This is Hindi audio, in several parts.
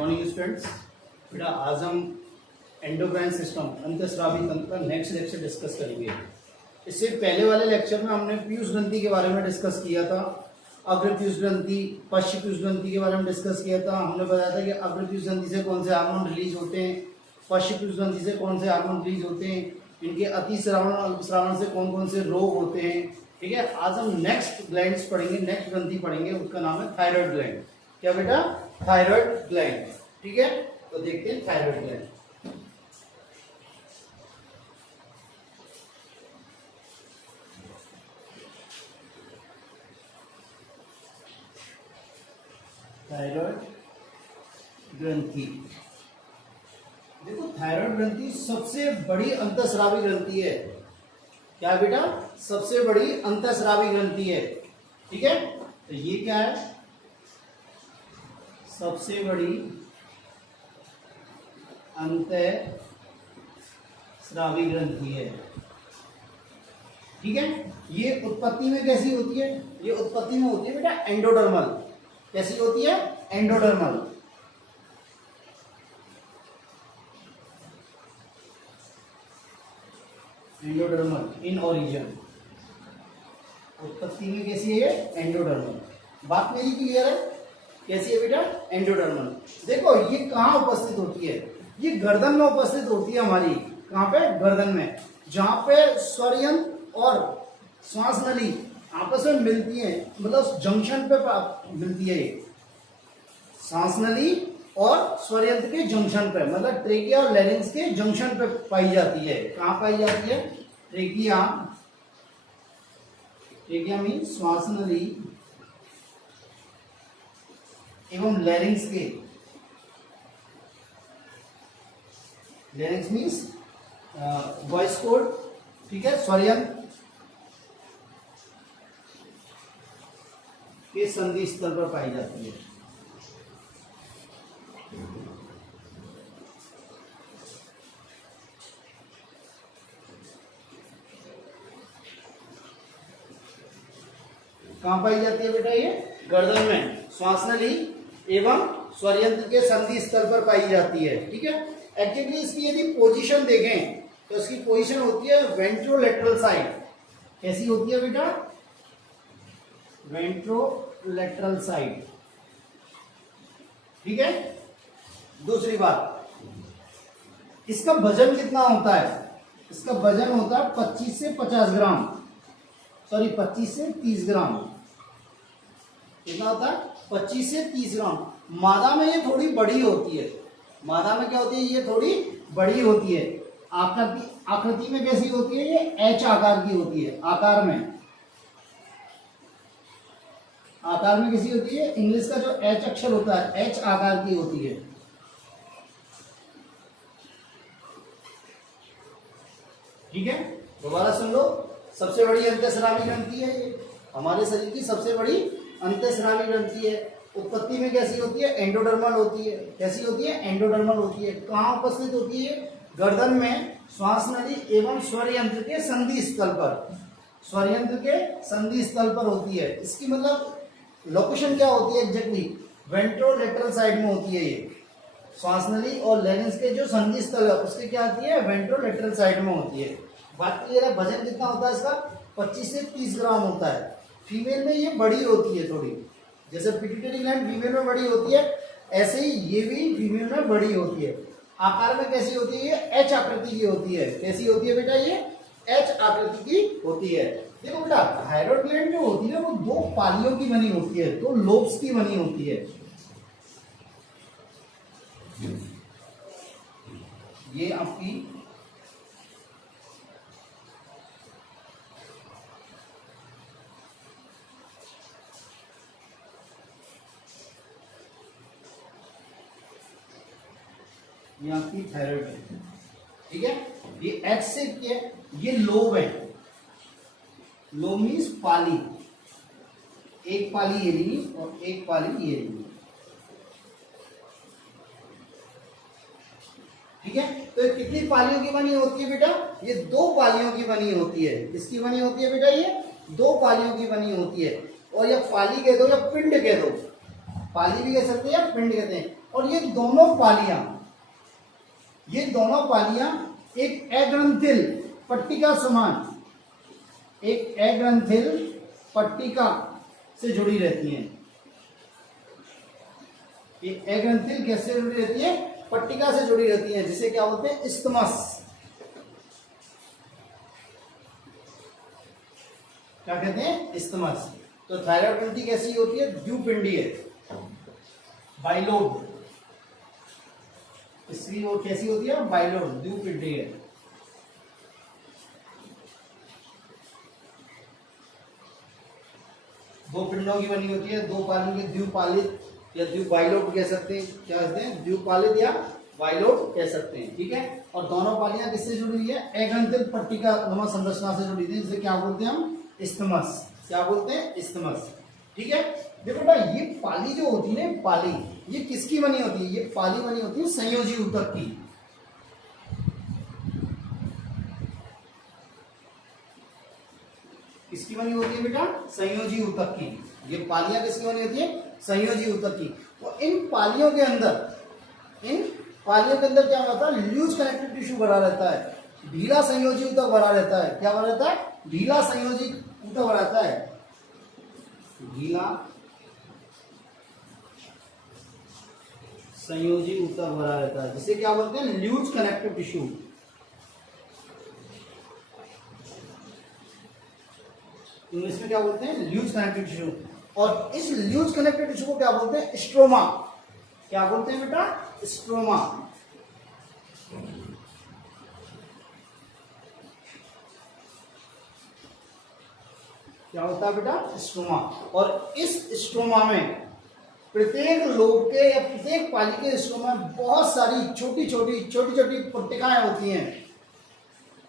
Morning students. बेटा आज हम एंडोक्राइन सिस्टम अंतःस्रावी तंत्र का नेक्स्ट लेक्चर डिस्कस करेंगे। इससे पहले वाले लेक्चर में हमने पीयूष ग्रंथि के बारे में डिस्कस किया था, अग्र पीयूष ग्रंथि, पश्च पीयूष ग्रंथि के बारे में डिस्कस किया था। हमने बताया था कि अग्र पीयूष ग्रंथि से कौन से हार्मोन रिलीज होते हैं, पश्च पीयूष ग्रंथि से कौन से हार्मोन रिलीज होते हैं, इनके अतिस्रावण और अल्पस्रावण से कौन कौन से रोग होते हैं। ठीक है, आज हम नेक्स्ट ग्लैंड्स पढ़ेंगे, नेक्स्ट ग्रंथि पढ़ेंगे, उसका नाम है थायराइड ग्लैंड। क्या बेटा? Thyroid gland. ठीक है, तो देखते हैं थायराइड ग्लैंड। थायराइड ग्रंथि, देखो थायराइड ग्रंथि सबसे बड़ी अंतःस्रावी ग्रंथि है। क्या बेटा? सबसे बड़ी अंतःस्रावी ग्रंथि है। ठीक है, तो ये क्या है? सबसे बड़ी अंतःस्रावी ग्रंथि है। ठीक है, ये उत्पत्ति में कैसी होती है? ये उत्पत्ति में होती है बेटा एंडोडर्मल। कैसी होती है? एंडोडर्मल। Endodermal in origin. उत्पत्ति में कैसी है? एंडोडर्मल। बात मेरी क्लियर है? कैसी है बेटा? एंडोडर्मल। देखो ये कहाँ उपस्थित होती है? ये गर्दन में उपस्थित होती है हमारी। कहाँ पे? गर्दन में, जहां पे स्वरयंत्र और श्वास नली आपस में मिलती है, मतलब जंक्शन पे मिलती है। सांस नली और स्वरयंत्र के जंक्शन पे, मतलब ट्रेकिया और लैरिंक्स के जंक्शन पे पाई जाती है। कहाँ पाई जाती है? ट्रेकिया, ट्रेकिया मीन श्वास नली एवं लैरिंक्स के, लैरिंक्स मीन्स वॉइस कोड। ठीक है, स्वरयंत्र के संधि स्थल पर पाई जाती है। कहां पाई जाती है बेटा? ये गर्दन में, श्वास नली एवं स्वरयंत्र के संधि स्थल पर पाई जाती है। ठीक है, एक्चुअली इसकी यदि पोजीशन देखें तो इसकी पोजीशन होती है वेंट्रोलेटरल साइड। कैसी होती है बेटा? Ventrolateral side. ठीक है, दूसरी बात, इसका वजन कितना होता है? इसका वजन होता है 25 से 50 ग्राम, सॉरी 25 से 30 ग्राम। कितना होता है? 25 से 30 ग्राम। मादा में ये थोड़ी बड़ी होती है। मादा में क्या होती है? ये थोड़ी बड़ी होती है। आकृति में कैसी होती है? ये एच आकार की होती है। आकार में कैसी होती है? इंग्लिश का जो एच अक्षर होता है, एच आकार की होती है। ठीक है, दोबारा सुन लो। सबसे बड़ी अंतःस्रावी ग्रंथि है ये, हमारे शरीर की सबसे बड़ी अंतःस्रावी ग्रंथि है। उत्पत्ति में कैसी होती है? एंडोडर्मल होती है। कैसी होती है? एंडोडर्मल होती है। कहाँ उपस्थित होती है? गर्दन में, श्वास नली एवं स्वरयंत्र के संधि स्थल पर, स्वरयंत्र के संधि स्थल पर होती है। इसकी मतलब लोकेशन क्या होती है एग्जैक्टली? वेंट्रोलेटरल साइड में होती है ये। श्वास नली और लैरिंक्स के जो संधि स्थल है उसके क्या होती है? वेंट्रोलेटरल साइड में होती है। बात क्लियर है? वजन कितना होता है इसका? 25 से 30 ग्राम होता है। फीमेल में ये बड़ी होती है थोड़ी, जैसे पिट्यूटरी ग्लैंड फीमेल में बड़ी होती है, ऐसे ही ये भी फीमेल में बड़ी होती है। आकार में कैसी होती है? ये एच आकृति की होती है। कैसी होती है बेटा? ये एच आकृति की होती है। देखो बेटा, थायराइड ग्लैंड जो होती है वो दो पालियों की बनी होती है, दो लोब्स की बनी होती है। ये आपकी थायराइड है। ठीक है, ये एच से क्या है? ये लोब है। लोब मीन्स पाली, एक पाली ये रही और एक पाली ये रही। ठीक है, तो कितनी पालियों की बनी होती है बेटा? ये दो पालियों की बनी होती है। किसकी बनी होती है बेटा? ये दो पालियों की बनी होती है। और या पाली कह दो या पिंड कह दो, पाली भी कह सकते हैं या पिंड कहते हैं। और ये दोनों पालियां एक अग्रंथिल पट्टिका समान, एक अग्रंथिल पट्टिका से जुड़ी रहती हैं। ये अग्रंथिल कैसे जुड़ी रहती है? पट्टिका से जुड़ी रहती है, जिसे क्या बोलते हैं? इस्थमस। क्या कहते हैं? इस्थमस। तो थायराइड ग्रंथि कैसी होती है? द्विपिंडीय, बाइलोब। इसकी वो कैसी होती है? बाइलोब, द्विपिंडीय। दो पिंडों की बनी होती है, दो पालियों की द्विपालित या द्विबाइलोब कह सकते हैं। क्या कहते हैं? द्विपालित या बाइलोब कह सकते हैं। ठीक है। और दोनों पालियां किससे जुड़ी हुई है? अग्रंथिल पट्टिका नुमा संरचना से जुड़ी थी, जिसे क्या बोलते हैं हम? इस्थमस। क्या बोलते हैं? इस्थमस। ठीक है। देखो बेटा, ये पाली जो होती है ना, पाली, ये किसकी बनी होती है? ये पाली बनी होती है संयोजी ऊतक की। किसकी बनी होती है बेटा? संयोजी ऊतक की। ये पालियां किसकी बनी होती है? संयोजी ऊतक की। और इन पालियों के अंदर क्या होता है? लूज कनेक्टिव टिश्यू बना रहता है, ढीला संयोजी ऊतक बना रहता है। क्या बना रहता है? ढीला संयोजी ऊतक बना रहता है, ढीला संयोजी ऊतक बना रहता है, जिसे क्या बोलते हैं? Loose connective tissue. इंग्लिश में क्या बोलते हैं? Loose connective tissue. और इस लूज कनेक्टिव टिश्यू को क्या बोलते हैं? स्ट्रोमा। क्या बोलते हैं बेटा? स्ट्रोमा। क्या होता है बेटा? स्ट्रोमा। और इस स्ट्रोमा में प्रत्येक लोब के या प्रत्येक पाली के स्ट्रोमा में बहुत सारी छोटी छोटी पट्टिकाएं होती हैं।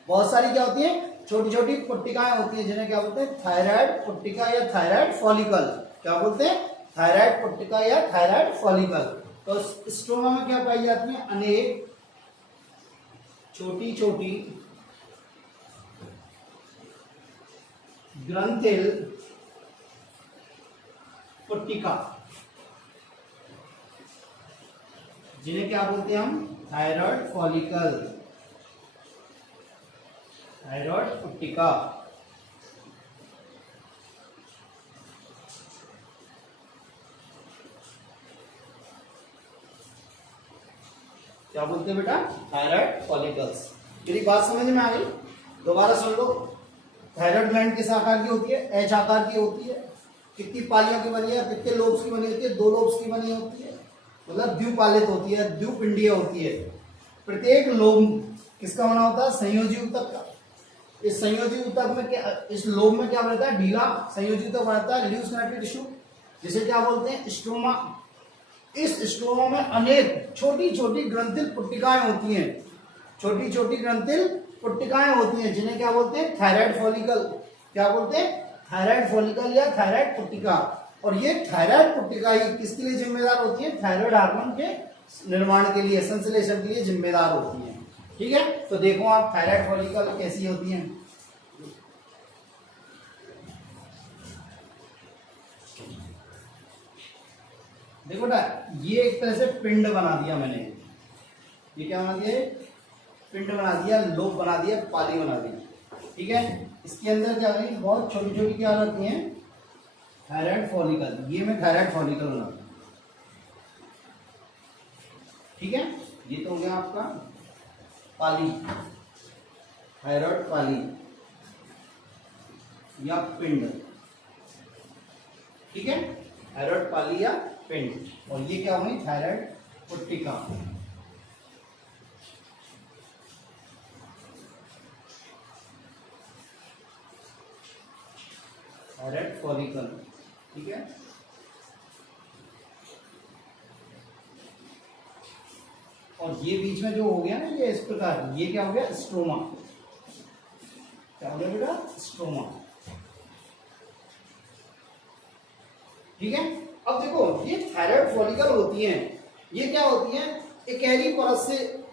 बहुत सारी क्या होती हैं? छोटी छोटी पट्टिकाएं होती हैं, जिन्हें क्या बोलते हैं? थायराइड पट्टिका या थायराइड फॉलिकल। क्या बोलते हैं? थायराइड पट्टिका या थायराइड फॉलिकल। तो स्ट्रोमा में क्या पाई जाती है? अनेक छोटी छोटी ग्रंथिल पट्टिका, जिन्हें क्या बोलते हैं हम? थायराइड फॉलिकल, थायराइड पट्टिका। क्या बोलते हैं बेटा? Thyroid follicles. मेरी बात समझ में आ गई? दोबारा सुन लो। थायराइड ग्लैंड किस आकार की होती है? एच आकार की होती है। कितनी पालियों की बनी है? कितने लोब्स की बनी होती है? 2 लोब्स की बनी होती है, मतलब द्विपालित होती है, द्विपिंडीय होती है। प्रत्येक लोब किसका बना होता है? संयोजी ऊतक का। इस संयोजी ऊतक में क्या, इस लोब में क्या बनता है? ढीला संयोजी ऊतक बनता है, लूज कनेक्टिव टिश्यू, जिसे क्या बोलते हैं? स्ट्रोमा। इस स्ट्रोमा में अनेक छोटी छोटी ग्रंथिल पट्टिकाएं होती हैं, छोटी छोटी ग्रंथिल पट्टिकाएं होती हैं, जिन्हें क्या बोलते हैं? Thyroid follicle. क्या बोलते हैं? थायराइड फॉलिकल या थायराइड पट्टिका। और ये थायराइड पट्टिका ही किसके लिए जिम्मेदार होती है? थायराइड हार्मोन के निर्माण के लिए, संश्लेषण के लिए जिम्मेदार होती है। ठीक है। तो देखो आप थायराइड फॉलिकल कैसी होती है। देखो बेटा, ये एक तरह से पिंड बना दिया मैंने। ये क्या बना दिया? पिंड बना दिया, लोब बना दिया, पाली बना दी। ठीक है। इसके अंदर क्या है? बहुत छोटी छोटी क्या रहती हैं? Thyroid follicle. ये मैं थायराइड फॉलिकल बना दूं। ठीक है। ये तो हो गया आपका पाली, थायराइड पाली या पिंड। ठीक है। थायराइड पाली या पिंड। और ये क्या हुई? थायराइड पट्टिका। Thyroid follicle. ठीक है। और ये बीच में जो हो गया ना, ये इस प्रकार, ये क्या हो गया? स्ट्रोमा। क्या हो गया बेटा? स्ट्रोमा। ठीक है। अब देखो, ये थायराइड फॉलिकल होती हैं, ये क्या होती हैं? इकहरी परत से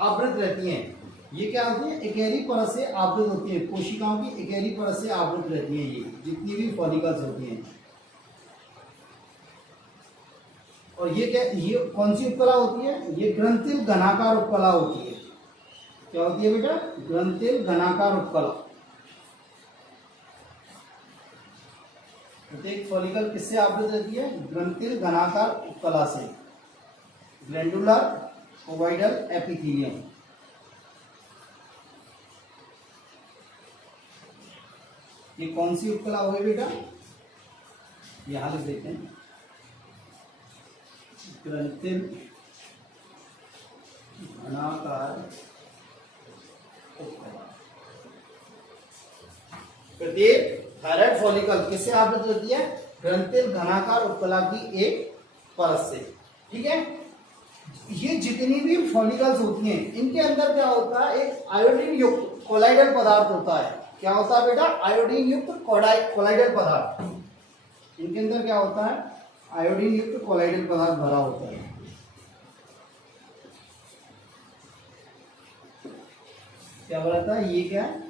आवृत रहती हैं। ये क्या होती है? इकहरी परत से आवृत होती है, कोशिकाओं की इकहरी परत से आवृत रहती हैं, ये जितनी भी फॉलिकल्स होती हैं। और ये क्या, ये कौन सी उपकला होती है? ये ग्रंथिल घनाकार उपकला होती है। क्या होती है बेटा? ग्रंथिल घनाकार उपकला। प्रत्येक फॉलिकल किससे आवृत रहती है? ग्रंथिल घनाकार उपकला से, ग्लैंडुलर ओवाइडल एपिथेलियम। ये कौन सी उपकला हो गई बेटा? यहां लिख देते हैं, ग्रंथिल घनाकार उपकला। प्रत्येक थायराइड फॉलिकल किससे आवृत रहती है? ग्रंथिल घनाकार उपकला की एक परत से। ठीक है, ये जितनी भी फॉलिकल्स होती हैं इनके अंदर क्या होता है? एक आयोडीन युक्त कोलाइडल पदार्थ होता है। क्या होता है बेटा? आयोडीन युक्त कोलाइडल पदार्थ। इनके अंदर क्या होता है? आयोडीन युक्त कोलाइडल पदार्थ भरा होता है। क्या बोला था? ये क्या है?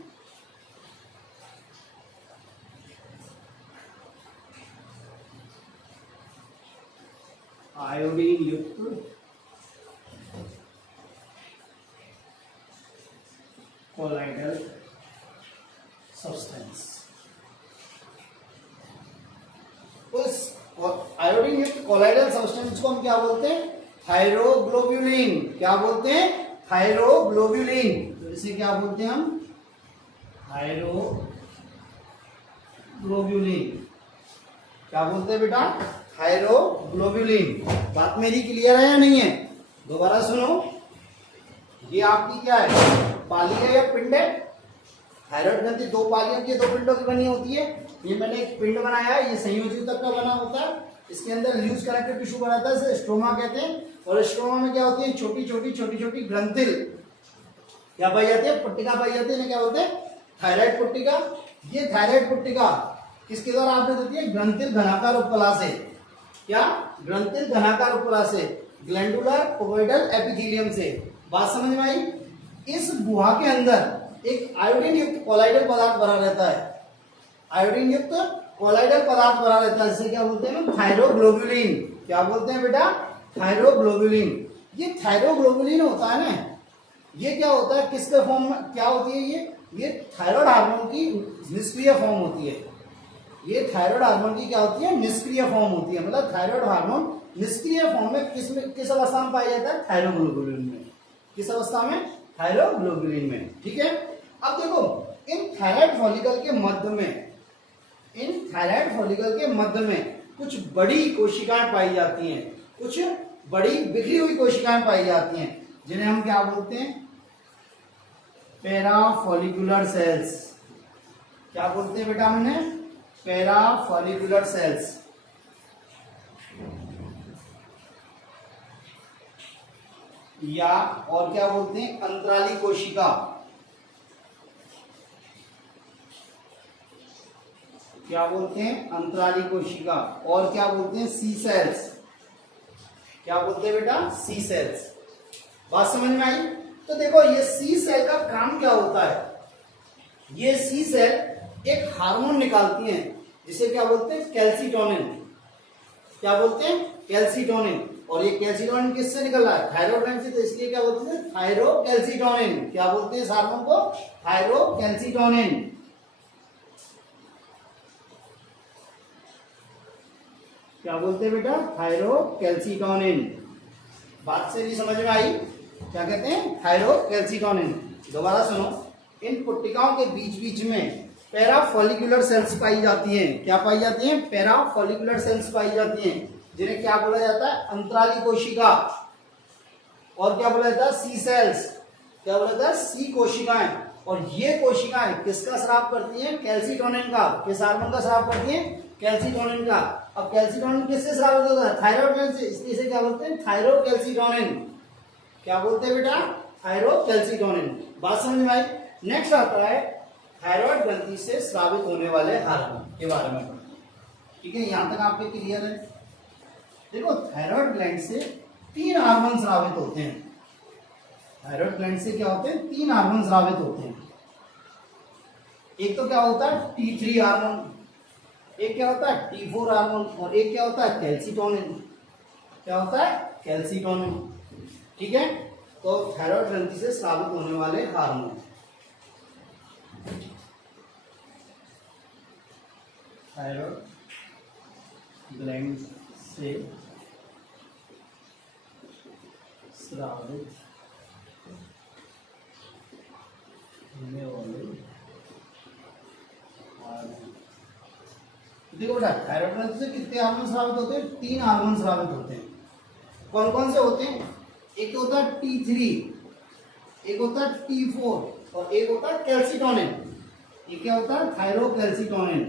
आयोडीन युक्त कोलाइडल सब्सटेंस। उस आयोडीन युक्त कोलाइडल सब्सटेंस को हम क्या बोलते हैं? थायरोग्लोब्युलिन। क्या बोलते हैं? थायरोग्लोब्युलिन। तो इसे क्या बोलते हैं हम? थायरोग्लोब्युलिन। क्या बोलते हैं बेटा? थायरोग्लोब्युलिन। बात मेरी क्लियर है या नहीं है? दोबारा सुनो, ये आपकी क्या है? पाली है या पिंड है? थायराइड ग्रंथि दो पालियों की, दो पिंडों की बनी होती है। ये मैंने एक पिंड बनाया है, ये संयोजी ऊतक का बना होता है। इसके अंदर लूज कनेक्टिव टिश्यू बनाता है, इसे स्ट्रोमा कहते हैं। और स्ट्रोमा में क्या होती है? छोटी छोटी ग्रंथिल क्या पाई जाती है? पुट्टिका पाई जाती है। इन्हें क्या बोलते हैं? थायराइड पुट्टिका। ये थायराइड पुट्टिका किसके द्वारा आवृत होती है? ग्रंथिल घनाकार उपकला से। क्या? ग्रंथिल घनाकार उपकला से, ग्लैंडुलर ओवाइडल एपिथेलियम से। बात समझ में आई? इस गुहा के अंदर एक आयोडीन युक्त कोलाइडल पदार्थ भरा रहता है। आयोडीन युक्त कोलाइडल पदार्थ भरा रहता है, जिसे क्या बोलते हैं? थायरोग्लोब्युलिन। क्या बोलते हैं बेटा? थायरोग्लोब्युलिन। ये थायरोग्लोब्युलिन होता है ना, ये क्या होता है? किसके फॉर्म में क्या होती है? ये थायराइड हार्मोन की निष्क्रिय फॉर्म होती है। ये थायराइड हार्मोन की क्या होती है? निष्क्रिय फॉर्म होती है। मतलब थायराइड हार्मोन निष्क्रिय फॉर्म में किस अवस्था में पाया जाता है? थायरोग्लोब्युलिन में। किस अवस्था में? थायरोग्लोब्युलिन में। ठीक है, अब देखो, इन थायराइड फॉलिकल के मध्य में कुछ बड़ी कोशिकाएं पाई जाती हैं, कुछ बड़ी बिखरी हुई कोशिकाएं पाई जाती हैं, जिन्हें हम क्या बोलते हैं? Parafollicular cells. क्या बोलते हैं बेटा हमने? Parafollicular cells. या और क्या बोलते हैं? अंतराली कोशिका। क्या बोलते हैं? अंतराली कोशिका। और क्या बोलते हैं? सी सेल्स। क्या बोलते हैं बेटा? सी सेल्स। बात समझ में आई? तो देखो, ये सी सेल का काम क्या होता है? ये सी सेल एक हार्मोन निकालती हैं, जिसे क्या बोलते हैं? कैल्सिटोनिन। क्या बोलते हैं? कैल्सिटोनिन। और ये कैल्सिटोनिन किससे निकल रहा है? थायराइड ग्लैंड से। तो इसलिए क्या बोलते हैं? थायरोकैल्सिटोनिन। क्या बोलते हैं इस हार्मोन को? थायरोकैल्सिटोनिन। क्या बोलते हैं बेटा? थायरोकैल्सिटोनिन। बात से भी समझ में आई? क्या कहते हैं? थायरोकैल्सिटोनिन। दोबारा सुनो, इन पुट्टिकाओं के बीच बीच में पैराफॉलिकुलर सेल्स पाई जाती हैं। क्या पाई जाती हैं? पैराफॉलिकुलर सेल्स पाई जाती हैं, जिन्हें क्या बोला जाता है? अंतराली कोशिका। और क्या बोला जाता है? सी सेल्स। क्या बोला जाता है? सी कोशिकाएं। और ये कोशिकाएं किसका स्राव करती हैं? कैल्सिटोनिन का। किस हार्मोन का स्राव करती हैं? कैल्सिटोनिन का। अब कैल्सिटोनिन किससे स्राव होता है? थायराइड ग्लैंड से। इसलिए इसे क्या बोलते हैं? थायरोकैल्सिटोनिन। क्या बोलते हैं बेटा? थायरोकैल्सिटोनिन। बात समझ में आई? नेक्स्ट आता है थायराइड ग्रंथि से स्रावित होने वाले हार्मोन के बारे में। ठीक है, यहां तक आपके क्लियर है? देखो, थायराइड ग्लैंड से 3 हार्मोन स्रावित होते हैं। थायराइड ग्लैंड से क्या होते हैं? 3 हार्मोन स्रावित होते हैं। एक तो क्या होता है? T3 हार्मोन, एक क्या होता है? T4 हार्मोन, और एक क्या होता है? कैल्सिटोनिन। क्या होता है? कैल्सिटोनिन। ठीक है, तो थायराइड ग्रंथि से स्रावित होने वाले हार्मोन, थायराइड ग्लैंड से स्रावित होने वाले हार्मोन। देखो बेटा, थायराइड ग्रंथि से कितने हार्मोन स्रावित होते हैं? 3 हार्मोन स्रावित होते हैं। कौन कौन से होते हैं? एक तो होता है T3, एक होता है T4 और एक होता है कैल्सिटोनिन। ये क्या होता है? थायरोकैल्सिटोनिन।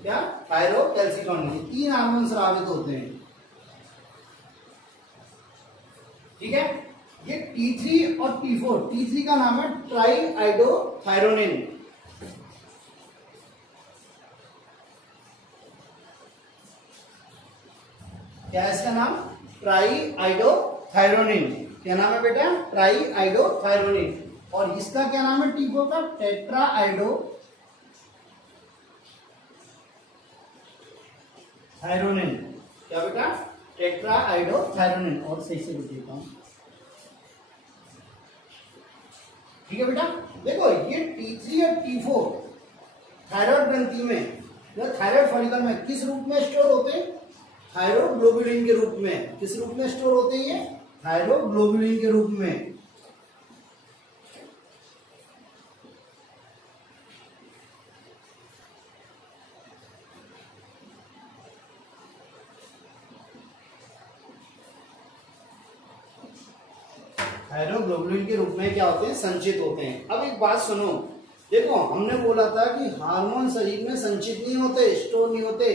क्या? थायरोकैल्सिटोनिन। 3 हार्मोन स्रावित होते हैं। ठीक है, ये T3 और T4, T3 का नाम है ट्राई आइडोथायरोनिन। क्या है इसका नाम? Try iodothyronine. क्या नाम है बेटा? Try iodothyronine. और इसका क्या नाम है? T4 का टेट्रा आइडो थायरोनिन। क्या बेटा? Tetra iodothyronine. और सही से लिखता हूं। ठीक है बेटा, देखो ये T3 और T4 थायराइड ग्रंथि में या थायराइड फॉलिकल में किस रूप में स्टोर होते हैं? थायरोग्लोबुलिन के रूप में। किस रूप में स्टोर होते हैं ये? थायरोग्लोबुलिन के रूप में। थायरोग्लोबुलिन के रूप में क्या होते हैं? संचित होते हैं। अब एक बात सुनो, देखो हमने बोला था कि हार्मोन शरीर में संचित नहीं होते, स्टोर नहीं होते,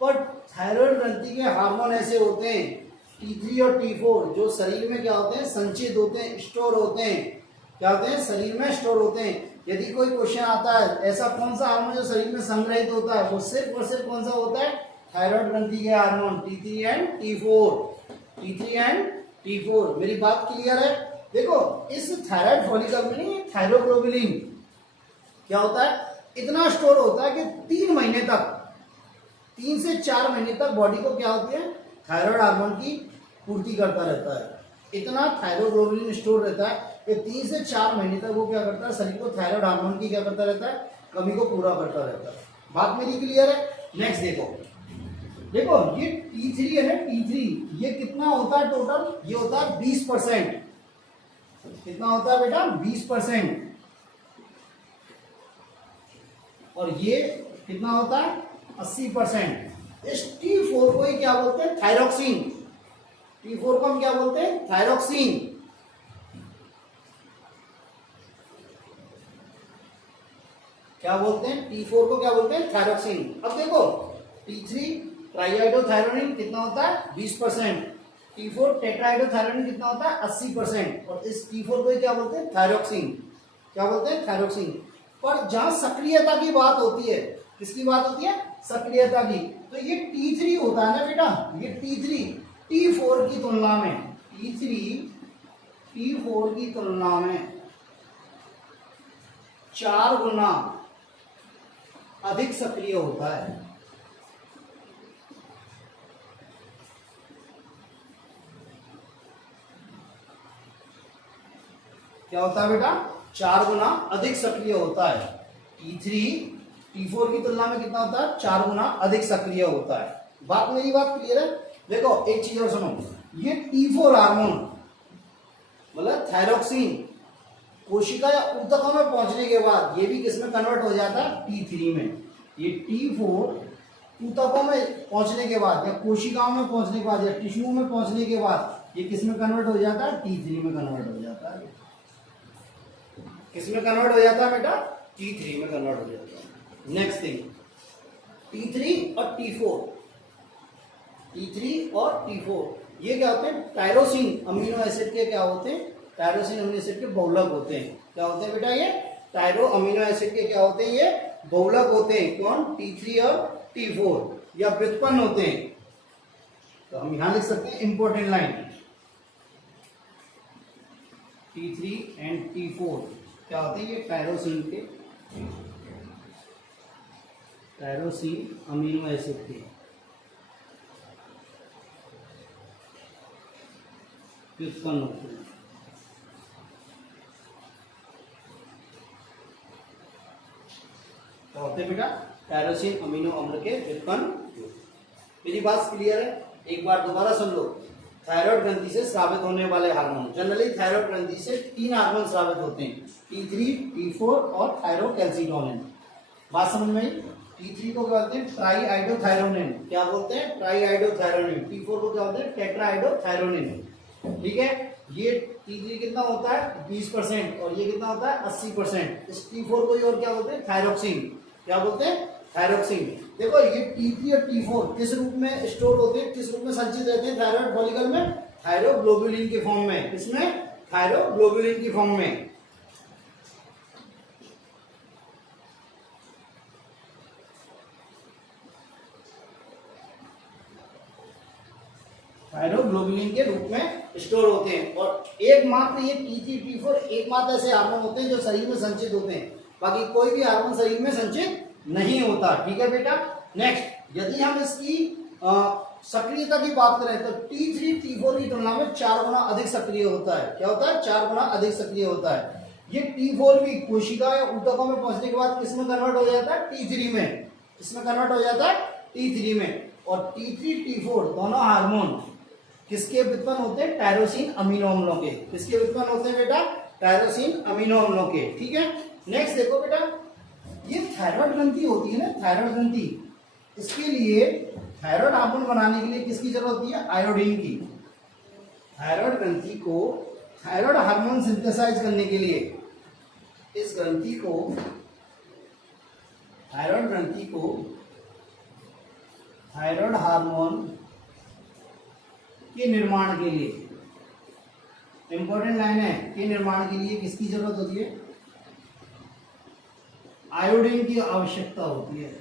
पर थायराइड ग्रंथि के हार्मोन ऐसे होते हैं T3 और T4 जो शरीर में क्या होते हैं? संचित होते हैं, स्टोर होते हैं। क्या होते हैं? शरीर में स्टोर होते हैं। यदि कोई क्वेश्चन आता है ऐसा कौन सा हार्मोन जो शरीर में संग्रहित होता है, वो सिर्फ और सिर्फ कौन सा होता है? थायराइड ग्रंथि के hormone T3 and T4। T3 and T4। मेरी बात क्लियर है? देखो इस थायराइड फॉलिकल में नहीं, थायरोग्लोबुलिन क्या होता है? इतना स्टोर होता है कि 3 महीने तक, 3 से 4 महीने तक बॉडी को क्या होती है? थायराइड हार्मोन की पूर्ति करता रहता है। इतना थायरोग्लोबुलिन स्टोर रहता है कि 3 से 4 महीने तक वो क्या करता है? शरीर को थायराइड हार्मोन की क्या करता रहता है? कमी को पूरा करता रहता है। बात मेरी क्लियर है? नेक्स्ट देखो, देखो ये T3 है ना, T3 ये कितना होता है टोटल? ये होता है 20%। कितना होता है बेटा? 20%। और ये कितना होता है? 80%। इस T4 को ही क्या बोलते हैं? थायरोक्सिन। T4 को हम क्या बोलते हैं? थायरोक्सिन। क्या बोलते हैं? T4 को क्या बोलते हैं? थायरोक्सिन। अब देखो T3 ट्राइआइडोथायरोनिन कितना होता है? 20%। T4 टेट्राइडोथायरोनिन कितना होता है? 80%। और इस T4 को ही क्या बोलते हैं? थायरोक्सिन। क्या बोलते हैं? थायरोक्सिन। पर जहां सक्रियता की बात होती है, किसकी बात होती है? सक्रियता की। तो ये T3 होता है ना बेटा, ये T3 T4 की तुलना में, T3 T4 की तुलना में 4 गुना अधिक सक्रिय होता है। क्या होता है बेटा? 4 गुना अधिक सक्रिय होता है। T3 T4 की तुलना में कितना होता है? 4 गुना अधिक सक्रिय होता है। मेरी बात क्लियर है? देखो एक चीज और सुनो, ये T4 हार्मोन मतलब थायरोक्सिन कोशिका या ऊतकों में पहुंचने के बाद ये भी किसमें कन्वर्ट हो जाता है? T3 में। ये T4 ऊतकों में पहुंचने के बाद या कोशिकाओं में पहुंचने के बाद या टिश्यू में पहुंचने के बाद ये किसमें कन्वर्ट हो जाता है? T3 में कन्वर्ट हो जाता है। किसमें कन्वर्ट हो जाता है बेटा? T3 में कन्वर्ट हो जाता है। नेक्स्ट थिंग, T3 और T4, T3 और T4 ये क्या होते हैं? टायरोसिन अमीनो एसिड के क्या होते हैं? टायरोसिन अमीनो एसिड के बहुलक होते हैं। क्या होते हैं बेटा? ये टायरो अमीनो एसिड के क्या होते हैं? ये बहुलक होते हैं। कौन? T3 और T4 या व्युत्पन्न होते हैं। तो हम यहां लिख सकते हैं important line, T3 and T4 क्या होते हैं? ये टायरोसिन के टायरोसिन अमीनो एसिड के व्युत्पन्न होते हैं। क्या होते हैं बेटा? टायरोसिन अमीनो अम्ल के व्युत्पन्न। मेरी बात क्लियर है? एक बार दोबारा सुन लो। थायराइड ग्रंथि से स्रावित होने वाले हार्मोन, जनरली थायराइड ग्रंथि से 3 हार्मोन स्रावित होते हैं, T3, T4 और थायरोकैल्सिटोनिन। बात समझ में आई? T3 को क्या बोलते हैं? Try iodothyronine. क्या बोलते हैं? Try iodothyronine. T4 को क्या बोलते हैं? Tetra iodothyronine. ठीक है, ये T3 कितना होता है? 20% और ये कितना होता है? 80%। इस T4 को और क्या बोलते हैं? थायरोक्सिन। क्या बोलते हैं? थायरोक्सिन। देखो ये T3 और T4 किस रूप में स्टोर होते हैं, किस रूप में संचित रहते हैं थायराइड फॉलिकल में? थायरोग्लोबुलिन के फॉर्म में। किसमें? थायरोग्लोबुलिन की फॉर्म में। थायरोग्लोबुलिन के रूप में स्टोर होते हैं। और एकमात्र ये T3, T4 एकमात्र ऐसे हार्मोन होते हैं जो शरीर में संचित होते हैं, बाकी कोई भी हार्मोन शरीर में संचित नहीं होता। ठीक है बेटा। नेक्स्ट, यदि हम इसकी सक्रियता की बात करें तो T3, T4 की तुलना में 4 गुना अधिक सक्रिय होता है। क्या होता है? 4 गुना अधिक सक्रिय होता है। ये T4 भी कोशिका या ऊतकों में पहुंचने के बाद किसमें कन्वर्ट हो जाता है? T3 में। किसमें कन्वर्ट हो जाता है? T3 में। और T3, T4 दोनों हार्मोन किसके व्युत्पन्न होते हैं? टायरोसिन अमीनो अम्लों के। किसके व्युत्पन्न होते हैं बेटा? टायरोसिन अमीनो अम्लों के। ठीक है। नेक्स्ट देखो बेटा, ये थायराइड ग्रंथि होती है ना, थायराइड ग्रंथि, इसके लिए थायराइड हार्मोन बनाने के लिए किसकी जरूरत होती है? आयोडीन की। थायराइड ग्रंथि को थायराइड हार्मोन सिंथेसाइज करने के लिए इस ग्रंथि को, थायराइड ग्रंथि को थायराइड हार्मोन के निर्माण के लिए, इंपॉर्टेंट लाइन है, के निर्माण के लिए किसकी जरूरत होती है? आयोडीन की आवश्यकता होती है।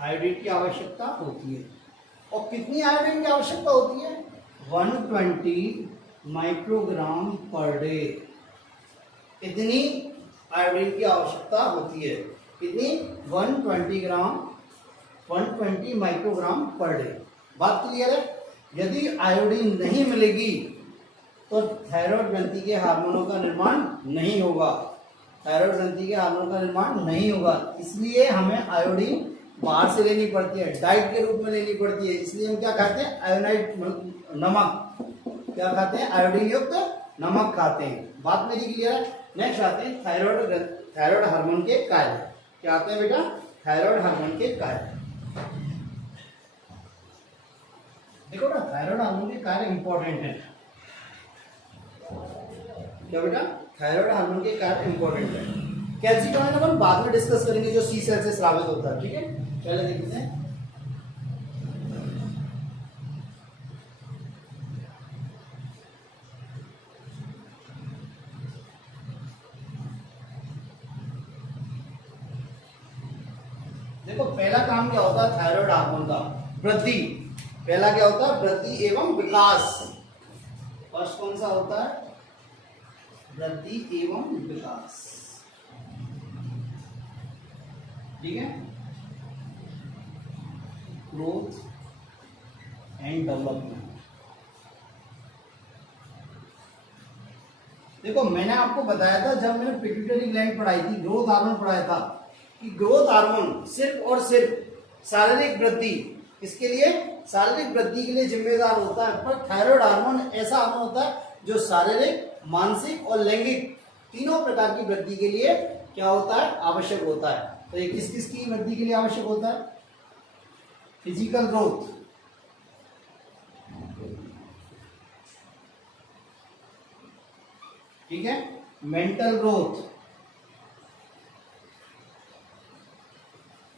आयोडीन की आवश्यकता होती है। और कितनी आयोडीन की आवश्यकता होती है? 120 माइक्रोग्राम पर डे। इतनी आयोडीन की आवश्यकता होती है। कितनी? 120 माइक्रोग्राम पर डे। बात क्लियर है? यदि आयोडीन नहीं मिलेगी तो थायराइड ग्रंथि के हार्मोनों का निर्माण नहीं होगा। थायराइड ग्रंथि के हार्मोन का निर्माण नहीं होगा, इसलिए हमें आयोडीन बाहर से लेनी पड़ती है, डाइट के रूप में लेनी पड़ती है। इसलिए हम क्या खाते हैं? आयोनाइड नमक। क्या खाते हैं? आयोडीन युक्त नमक खाते हैं। बात मेरी क्लियर है? नेक्स्ट आते हैं थायराइड हार्मोन के कार्य। क्या आते हैं बेटा? थायराइड हार्मोन के कार्य। देखो ना, थायराइड हार्मोन के कार्य इंपॉर्टेंट है। क्या बेटा? थायराइड हार्मोन के कार्य इंपॉर्टेंट है। कैल्सिटोनिन अपन बाद में डिस्कस करेंगे, जो सी सेल से स्रावित होता है। ठीक है, पहले देखते हैं। देखो, पहला काम क्या होता है थायराइड हार्मोन का? वृद्धि। पहला क्या होता है? वृद्धि एवं विकास। फर्स्ट कौन सा होता है? वृद्धि एवं विकास। ठीक है, ग्रोथ एंड डेवलपमेंट। देखो, मैंने आपको बताया था जब मैंने पिट्यूटरी ग्लैंड पढ़ाई थी, ग्रोथ हार्मोन पढ़ाया था, कि ग्रोथ हार्मोन सिर्फ और सिर्फ शारीरिक वृद्धि, इसके लिए शारीरिक वृद्धि के लिए जिम्मेदार होता है। पर थायराइड हार्मोन ऐसा हार्मोन होता है जो शारीरिक, मानसिक और लैंगिक तीनों प्रकार की वृद्धि के लिए क्या होता है? आवश्यक होता है। तो ये किस किस की वृद्धि के लिए आवश्यक होता है? फिजिकल ग्रोथ, ठीक है, mental growth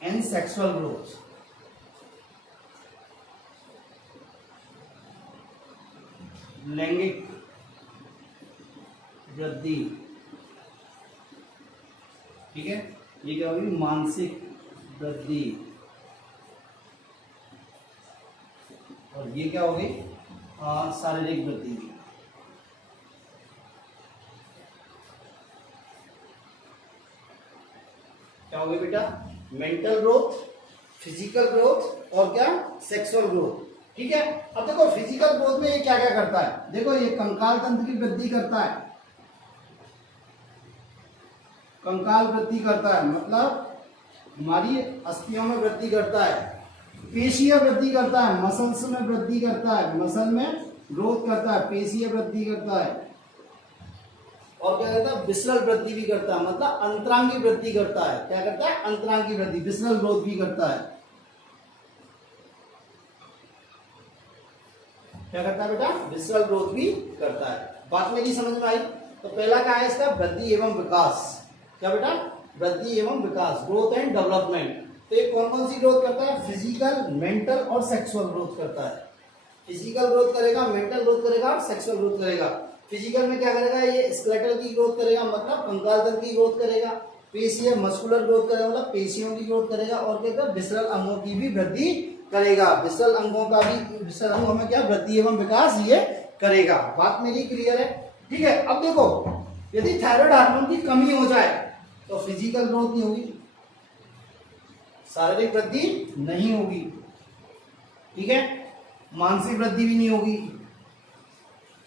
and sexual growth. लैंगिक वृद्धि, ठीक है, ये क्या होगी? मानसिक वृद्धि। और ये क्या होगी? शारीरिक वृद्धि। क्या होगी बेटा? मेंटल ग्रोथ, फिजिकल ग्रोथ और क्या? Sexual growth. ठीक है। अब देखो फिजिकल ग्रोथ में ये क्या क्या करता है, देखो ये कंकाल तंत्र की वृद्धि करता है, कंकाल वृद्धि करता है मतलब हमारी अस्थियों में वृद्धि करता है, पेशियां वृद्धि करता है, मसल्स में वृद्धि करता है, मसल में ग्रोथ करता है, पेशियां वृद्धि करता है, और क्या करता है? विसरल वृद्धि भी करता है, मतलब अंतरांगी वृद्धि करता है। क्या करता है? अंतरांगी वृद्धि, विसरल ग्रोथ भी करता है। क्या करता है बेटा? विसरल ग्रोथ भी करता है। बात मेरी समझ में आई? तो पहला क्या है इसका? वृद्धि एवं विकास। क्या बेटा? वृद्धि एवं विकास, ग्रोथ एंड डेवलपमेंट। तो ये कौन कौन सी ग्रोथ करता है? फिजिकल, मेंटल और सेक्सुअल ग्रोथ करता है। फिजिकल ग्रोथ करेगा, मेंटल ग्रोथ करेगा और सेक्सुअल ग्रोथ करेगा। फिजिकल में क्या करेगा? ये स्केलेटल की ग्रोथ करेगा, मतलब कंकाल तंत्र की ग्रोथ करेगा। पेशियां, मस्कुलर ग्रोथ करेगा, मतलब पेशियों की ग्रोथ करेगा। और क्या करेगा? विसरल अंगों की भी वृद्धि करेगा। विसरल अंगों का भी, विसरल अंगों में क्या? वृद्धि एवं विकास ये करेगा। बात मेरी क्लियर है? ठीक है। अब देखो यदि थायराइड हार्मोन की कमी हो जाए तो फिजिकल ग्रोथ नहीं होगी, शारीरिक वृद्धि नहीं होगी, ठीक है, मानसिक वृद्धि भी नहीं होगी।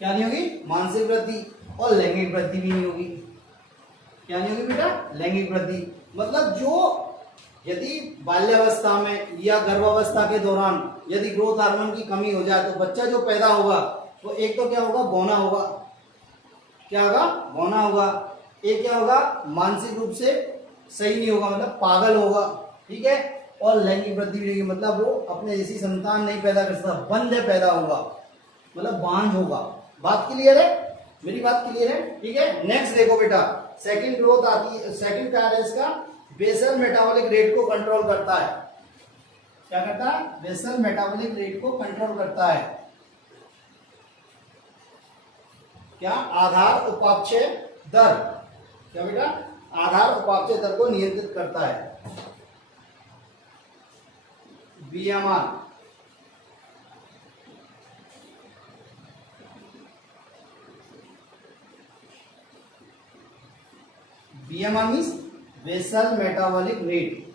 क्या नहीं होगी? मानसिक वृद्धि। और लैंगिक वृद्धि भी नहीं होगी। क्या नहीं होगी बेटा? लैंगिक वृद्धि। मतलब जो यदि बाल्यावस्था में या गर्भावस्था के दौरान यदि ग्रोथ हार्मोन की कमी हो जाए तो बच्चा जो पैदा होगा वो एक तो क्या होगा? बौना होगा। क्या होगा? बौना होगा। एक क्या होगा? मानसिक रूप से सही नहीं होगा, मतलब पागल होगा, ठीक है। और लैंगिक वृद्धि भी नहीं होगी, मतलब वो अपने जैसी संतान नहीं पैदा कर सकता, बंध्य पैदा होगा, मतलब बांझ होगा। बात क्लियर है? मेरी बात क्लियर है? ठीक है। नेक्स्ट देखो बेटा, सेकंड ग्रोथ आती है, सेकंड क्या है इसका? बेसल मेटाबॉलिक रेट को कंट्रोल करता है। क्या करता है? बेसल मेटाबॉलिक रेट को कंट्रोल करता है। क्या? आधार उपापचय दर। क्या बेटा? आधार उपापचय दर को नियंत्रित करता है। BMR, BMR means basal metabolic rate,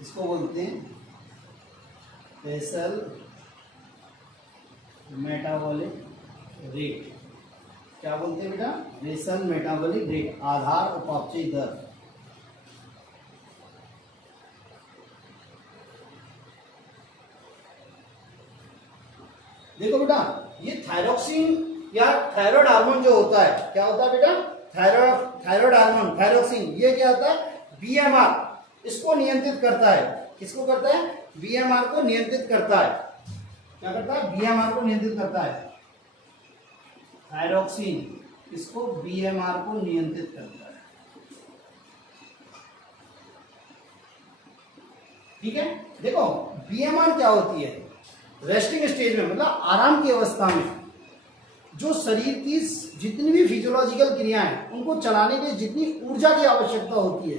इसको बोलते हैं बेसल मेटाबॉलिक रेट। क्या बोलते हैं बेटा? बेसल मेटाबॉलिक रेट, आधार उपापचय दर। देखो बेटा, ये थायरोक्सिन या थायराइड हार्मोन जो होता है, क्या होता है बेटा? थायराइड हार्मोन, थायरोक्सिन, ये क्या होता है? बीएमआर, इसको नियंत्रित करता है। किसको करता है? बीएमआर को नियंत्रित करता है। क्या करता है? बीएमआर को नियंत्रित करता है। थायरोक्सिन इसको बीएमआर को नियंत्रित करता है, ठीक है। देखो बीएमआर क्या होती है? रेस्टिंग स्टेज में, मतलब आराम की अवस्था में जो शरीर की जितनी भी फिजियोलॉजिकल क्रियाएं हैं उनको चलाने के लिए जितनी ऊर्जा की आवश्यकता होती है,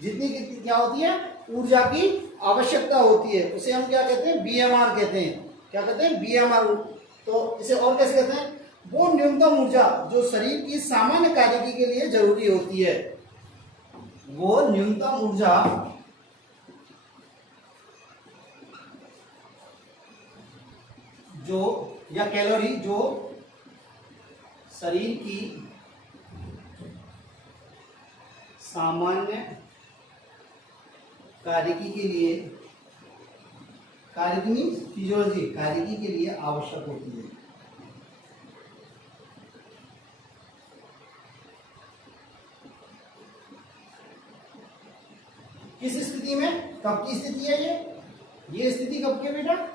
जितनी क्या होती है? ऊर्जा की आवश्यकता होती है, उसे हम क्या कहते हैं? बीएमआर कहते हैं। क्या कहते हैं? बीएमआर। तो इसे और कैसे कहते हैं? वो न्यूनतम ऊर्जा जो शरीर की सामान्य कार्यकी के लिए जरूरी होती है, वो न्यूनतम ऊर्जा जो या कैलोरी जो शरीर की सामान्य कार्यकी के लिए, कार्यकी मीन्स फिजियोलॉजी, कार्यकी के लिए आवश्यक होती है। किस स्थिति में? कब की स्थिति है ये स्थिति कब की है बेटा?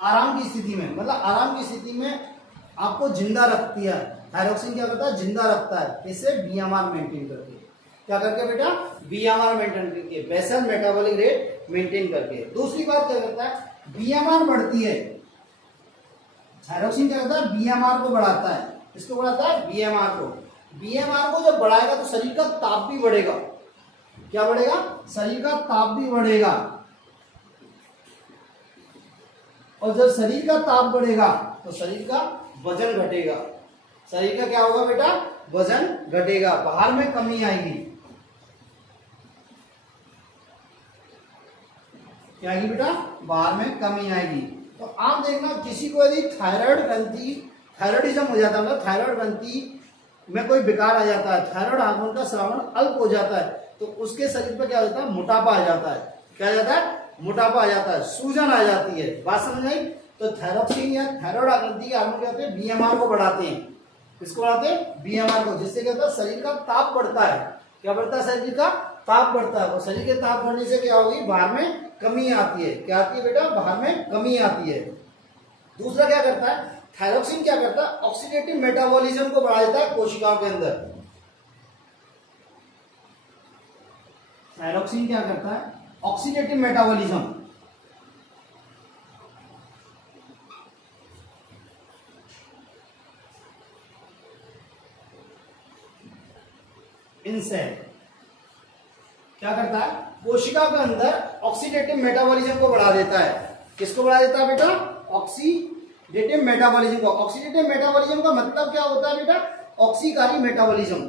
आराम की स्थिति में, मतलब आराम की स्थिति में आपको जिंदा रखती है। थायरोक्सिन क्या करता है? जिंदा रखता है। किससे? बीएमआर मेंटेन करके। क्या करके बेटा? बीएमआर मेंटेन करके, बेसल मेटाबॉलिक रेट मेंटेन करके। दूसरी बात क्या करता है? बीएमआर बढ़ती है, थायरोक्सिन क्या करता है? बीएमआर को बढ़ाता है। किसको बढ़ाता है? बीएमआर को। बीएमआर को जब बढ़ाएगा तो शरीर का ताप भी बढ़ेगा। क्या बढ़ेगा? शरीर का ताप भी बढ़ेगा। और जब शरीर का ताप बढ़ेगा तो शरीर का वजन घटेगा। शरीर का क्या होगा बेटा? वजन घटेगा, बाहर में कमी आएगी। क्या आएगी बेटा? बाहर में कमी आएगी। तो आप देखना किसी को यदि थायराइड ग्रंथि, थायराइडिज्म हो जाता है, मतलब थायराइड ग्रंथि में कोई विकार आ जाता है, थायराइड हार्मोन का स्रावन अल्प हो जाता है, तो उसके शरीर पर क्या होता है? मोटापा आ जाता है। क्या आ जाता है? मोटापा आ जाता है, सूजन आ जाती है। बात समझ आई? तो थायरॉक्सिन या थायराइड ग्रंथि के हार्मोन क्या होते हैं? बीएमआर को बढ़ाते हैं। किसको बढ़ाते हैं? बीएमआर को, जिससे क्या होता है? शरीर का ताप बढ़ता है। क्या बढ़ता है? शरीर का ताप बढ़ता है। और शरीर के ताप बढ़ने से क्या होगी? बाहर में कमी आती है। क्या आती है बेटा? बाहर में कमी आती है। दूसरा क्या करता है? थायरॉक्सिन क्या करता है? ऑक्सीडेटिव मेटाबॉलिज्म को बढ़ा देता है कोशिकाओं के अंदर। थायरॉक्सिन क्या करता है? Oxidative metabolism. इनसेल क्या करता है? कोशिका के अंदर ऑक्सीडेटिव मेटाबॉलिज्म को बढ़ा देता है। किसको बढ़ा देता है बेटा? ऑक्सीडेटिव मेटाबॉलिज्म को। ऑक्सीडेटिव मेटाबॉलिज्म का मतलब क्या होता है बेटा? ऑक्सीकारी मेटाबॉलिज्म।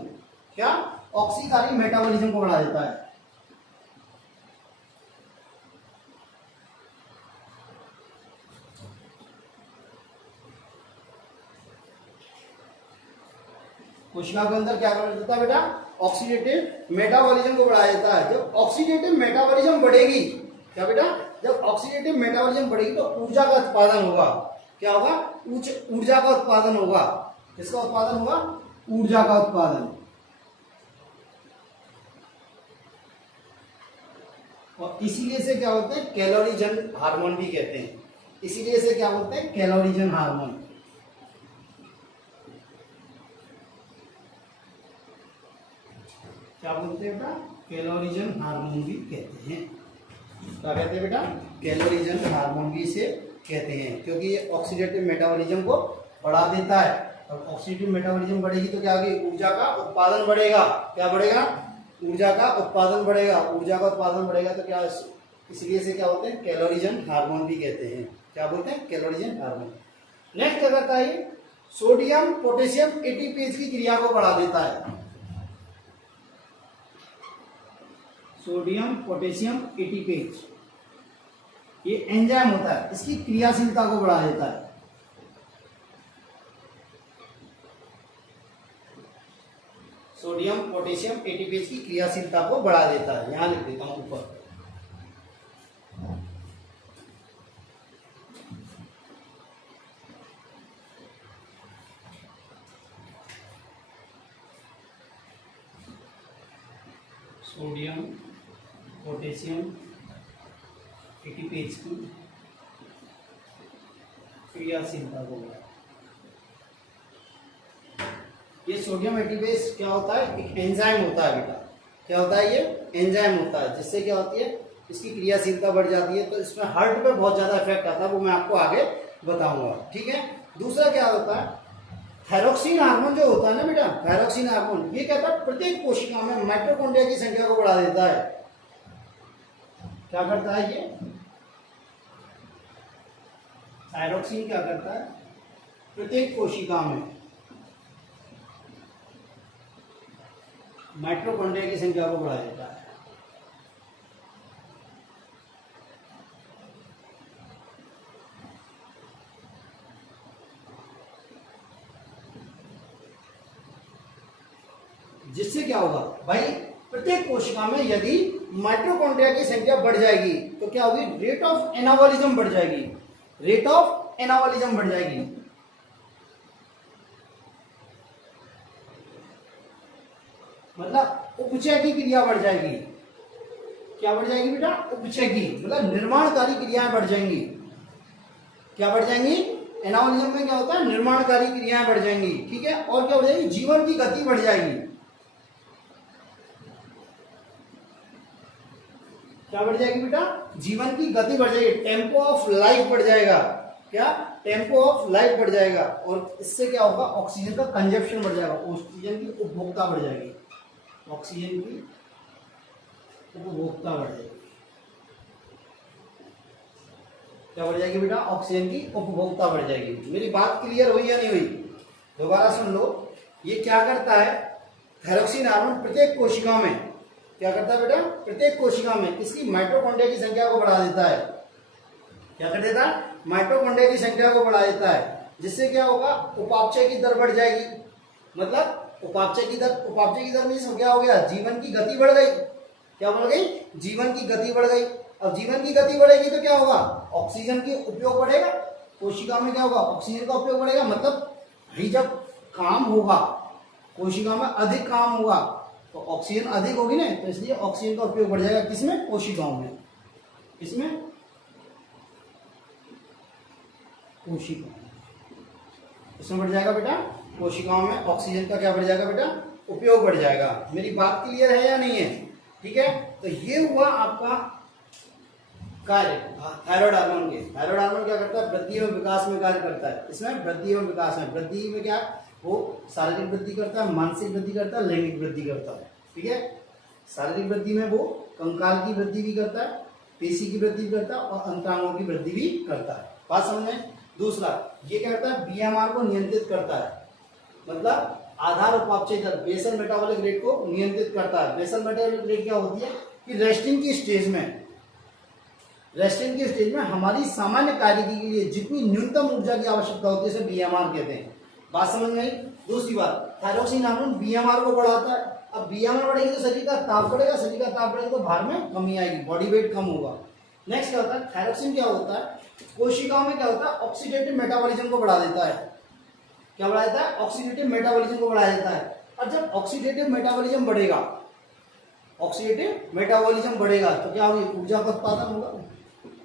क्या? ऑक्सीकारी मेटाबॉलिज्म को बढ़ा देता है। कोशिका के अंदर क्या कर देता है बेटा? ऑक्सीडेटिव मेटाबॉलिज्म को बढ़ा देता है। जब ऑक्सीडेटिव मेटाबॉलिज्म बढ़ेगी, क्या बेटा? जब ऑक्सीडेटिव मेटाबॉलिज्म बढ़ेगी तो ऊर्जा का उत्पादन होगा। क्या होगा? ऊर्जा का उत्पादन होगा। किसका उत्पादन होगा? ऊर्जा का उत्पादन। और इसीलिए से क्या होते हैं? कैलोरीजन हार्मोन भी कहते हैं। इसीलिए से क्या बोलते हैं? कैलोरीजन हार्मोन। क्या बोलते हैं बेटा? कैलोरीजन हार्मोन भी कहते हैं। क्या कहते हैं बेटा? कैलोरीजन हार्मोन भी इसे कहते हैं, क्योंकि ये ऑक्सीडेटिव मेटाबॉलिज्म को बढ़ा देता है। और ऑक्सीडेटिव मेटाबॉलिज्म बढ़ेगी तो क्या होगी? ऊर्जा का उत्पादन बढ़ेगा। क्या बढ़ेगा? ऊर्जा का उत्पादन बढ़ेगा। ऊर्जा का उत्पादन बढ़ेगा तो क्या? इसलिए से क्या होते हैं? कैलोरीजन हार्मोन भी कहते हैं। क्या बोलते हैं? कैलोरीजन हार्मोन। नेक्स्ट क्या करता है? सोडियम पोटेशियम एटीपीज की क्रिया को बढ़ा देता है। सोडियम पोटेशियम एटीपेज ये एंजाइम होता है, इसकी क्रियाशीलता को बढ़ा देता है। सोडियम पोटेशियम एटीपेज की क्रियाशीलता को बढ़ा देता है। यहां लिख देता हूं ऊपर। सोडियम पोटेशियम एटीपेज की क्रियाशीलता को बढ़ाता है। ये सोडियम एटीपेज क्या होता है? एक एंजाइम होता है बेटा। क्या होता है? ये एंजाइम होता है, जिससे क्या होती है? इसकी क्रियाशीलता बढ़ जाती है। तो इसमें हार्ट पे बहुत ज्यादा इफेक्ट आता है, वो मैं आपको आगे बताऊंगा। ठीक है। दूसरा क्या होता है? थायरॉक्सिन हार्मोन जो होता है ना बेटा, थायरॉक्सिन हार्मोन ये कहता है प्रत्येक कोशिका में माइटोकॉन्ड्रिया की संख्या को बढ़ा देता है। क्या करता है ये? थायरॉक्सिन क्या करता है? प्रत्येक कोशिका में माइटोकॉन्ड्रिया की संख्या को बढ़ा देता है। जिससे क्या होगा भाई? प्रत्येक कोशिका में यदि माइटोकॉन्ड्रिया की संख्या बढ़ जाएगी तो क्या होगी? रेट ऑफ एनाबॉलिज्म बढ़ जाएगी। रेट ऑफ एनाबॉलिज्म बढ़ जाएगी। मतलब उपचय की क्रिया बढ़ जाएगी। क्या बढ़ जाएगी बेटा? उपचय की, मतलब निर्माणकारी क्रियाएं बढ़ जाएंगी। क्या बढ़ जाएंगी? एनाबॉलिज्म में क्या होता है? निर्माणकारी क्रियाएं बढ़ जाएंगी। ठीक है। और क्या बढ़ जाएगी? जीवन की गति बढ़ जाएगी। क्या बढ़ जाएगी बेटा? जीवन की गति बढ़ जाएगी। टेम्पो ऑफ लाइफ बढ़ जाएगा। क्या? टेम्पो ऑफ लाइफ बढ़ जाएगा। और इससे क्या होगा? ऑक्सीजन का कंजप्शन बढ़ जाएगा। ऑक्सीजन की उपभोक्ता बढ़ जाएगी। ऑक्सीजन की उपभोक्ता बढ़ जाएगी। क्या बढ़ जाएगी बेटा? ऑक्सीजन की उपभोक्ता बढ़ जाएगी। मेरी बात क्लियर हुई या नहीं हुई? दोबारा सुन लो। ये क्या करता है, थायरोक्सिन हार्मोन प्रत्येक कोशिका में क्या करता है बेटा, प्रत्येक कोशिका में किसकी, माइटोकॉन्ड्रिया की संख्या को बढ़ा देता है। क्या कर देता है, माइटोकॉन्ड्रिया की संख्या को बढ़ा देता है, जिससे क्या होगा, उपापचय की दर बढ़ जाएगी। मतलब उपापचय की दर में क्या हो गया, जीवन की गति बढ़ गई। क्या बढ़ गई, जीवन की गति बढ़ गई। अब जीवन की गति बढ़ेगी तो क्या होगा, ऑक्सीजन की उपयोग बढ़ेगा, कोशिका में क्या होगा, ऑक्सीजन का उपयोग बढ़ेगा। मतलब भाई जब काम होगा, कोशिका में अधिक काम होगा तो ऑक्सीजन अधिक होगी ना, तो इसलिए ऑक्सीजन का उपयोग बढ़ जाएगा। किसमें, कोशिकाओं में। किसमें, कोशिकाओं, इसमें बढ़ जाएगा बेटा, कोशिकाओं में ऑक्सीजन का क्या बढ़ जाएगा बेटा, उपयोग बढ़ जाएगा। मेरी बात क्लियर है या नहीं है? ठीक है, तो ये हुआ आपका कार्य थायराइड हार्मोन के। थायराइड हार्मोन क्या करता है, वृद्धि एवं विकास में कार्य करता है। इसमें वृद्धि एवं विकास में, वृद्धि में क्या, वो शारीरिक वृद्धि करता है, मानसिक वृद्धि करता है, लैंगिक वृद्धि करता है। ठीक है, शारीरिक वृद्धि में वो कंकाल की वृद्धि भी करता है, पेशी की वृद्धि भी करता है और अंत्रांगों की वृद्धि भी करता है। बात समझ में? दूसरा, ये क्या करता है, बीएमआर को नियंत्रित करता है। मतलब आधार उपापचय दर, बेसल मेटाबॉलिक रेट को नियंत्रित करता है। बेसल मेटाबॉलिक रेट क्या होती है कि रेस्टिंग की स्टेज में हमारी सामान्य कार्य के लिए जितनी न्यूनतम ऊर्जा की आवश्यकता होती है उसे बीएमआर कहते हैं। बात समझ में आई? दूसरी बात, थायरोक्सिन हार्मोन बीएमआर को बढ़ाता है। अब बीएमआर बढ़ेगी तो शरीर का ताप बढ़ेगा, शरीर का ताप बढ़ेगा तो भार में कमी आएगी, बॉडी वेट कम होगा। नेक्स्ट क्या होता है, थायरोक्सिन क्या होता है, कोशिकाओं में क्या होता है, ऑक्सीडेटिव मेटाबॉलिज्म को बढ़ा देता है। क्या बढ़ा देता है, ऑक्सीडेटिव मेटाबॉलिज्म को बढ़ा देता है। और जब ऑक्सीडेटिव मेटाबॉलिज्म बढ़ेगा, तो क्या होगी, ऊर्जा का उत्पादन होगा।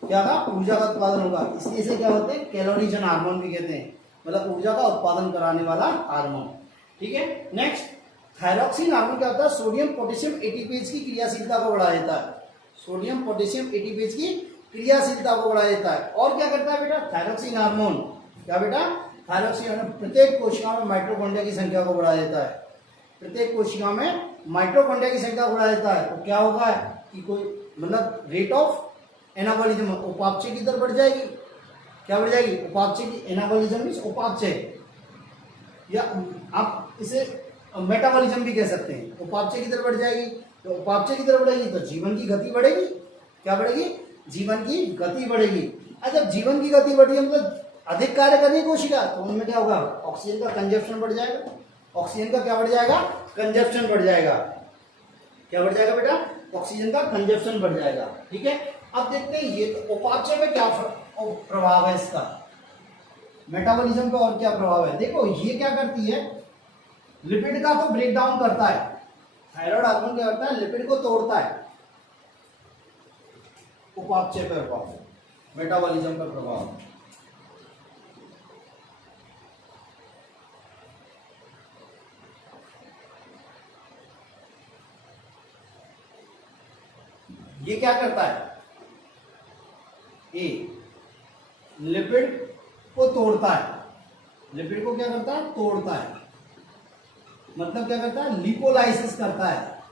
क्या होगा, ऊर्जा का उत्पादन होगा। इसलिए इसे क्या होते हैं, कैलोरीजन हार्मोन भी कहते हैं, मतलब ऊर्जा का उत्पादन कराने वाला हार्मोन। ठीक है, नेक्स्ट, थायरोक्सिन हार्मोन क्या होता है, सोडियम पोटेशियम एटीपेज की क्रियाशीलता को बढ़ा देता है। सोडियम पोटेशियम एटीपेज की क्रियाशीलता को बढ़ा देता है। और क्या करता है बेटा, थायरोक्सिन हार्मोन, क्या बेटा, थायरोक्सिन हार्मोन प्रत्येक कोशिका में माइटोकॉन्ड्रिया की संख्या को बढ़ा देता है। प्रत्येक कोशिका में माइटोकॉन्ड्रिया की संख्या को बढ़ा देता है। तो क्या होगा कि कोई मतलब रेट ऑफ एनाबॉलिज्म, उपापचय की दर बढ़ जाएगी। क्या बढ़ जाएगी, उपापचय की, एनाबॉलिज्म मींस उपापचय, या आप इसे मेटाबॉलिज्म भी कह सकते हैं। उपापचय की दर बढ़ जाएगी, तो उपापचय की दर बढ़ेगी तो जीवन की गति बढ़ेगी। क्या बढ़ेगी, जीवन की गति बढ़ेगी। जब जीवन की गति बढ़ी मतलब अधिक कार्य करनी कोशिका, तो उनमें क्या होगा, ऑक्सीजन का कंजप्शन बढ़ जाएगा। ऑक्सीजन का क्या बढ़ जाएगा, कंजप्शन बढ़ जाएगा। क्या बढ़ जाएगा बेटा, ऑक्सीजन का कंजप्शन बढ़ जाएगा। ठीक है, अब देखते हैं ये उपापचय में क्या प्रभाव है इसका, मेटाबॉलिज्म पे और क्या प्रभाव है। देखो ये क्या करती है, लिपिड का तो ब्रेक डाउन करता है। थायराइड हार्मोन क्या करता है, लिपिड को तोड़ता है। उपापचय पर प्रभाव, मेटाबॉलिज्म पर प्रभाव। ये क्या करता है, ए लिपिड को तोड़ता है। लिपिड को क्या करता है, तोड़ता है। मतलब क्या करता है, लिपोलाइसिस करता है।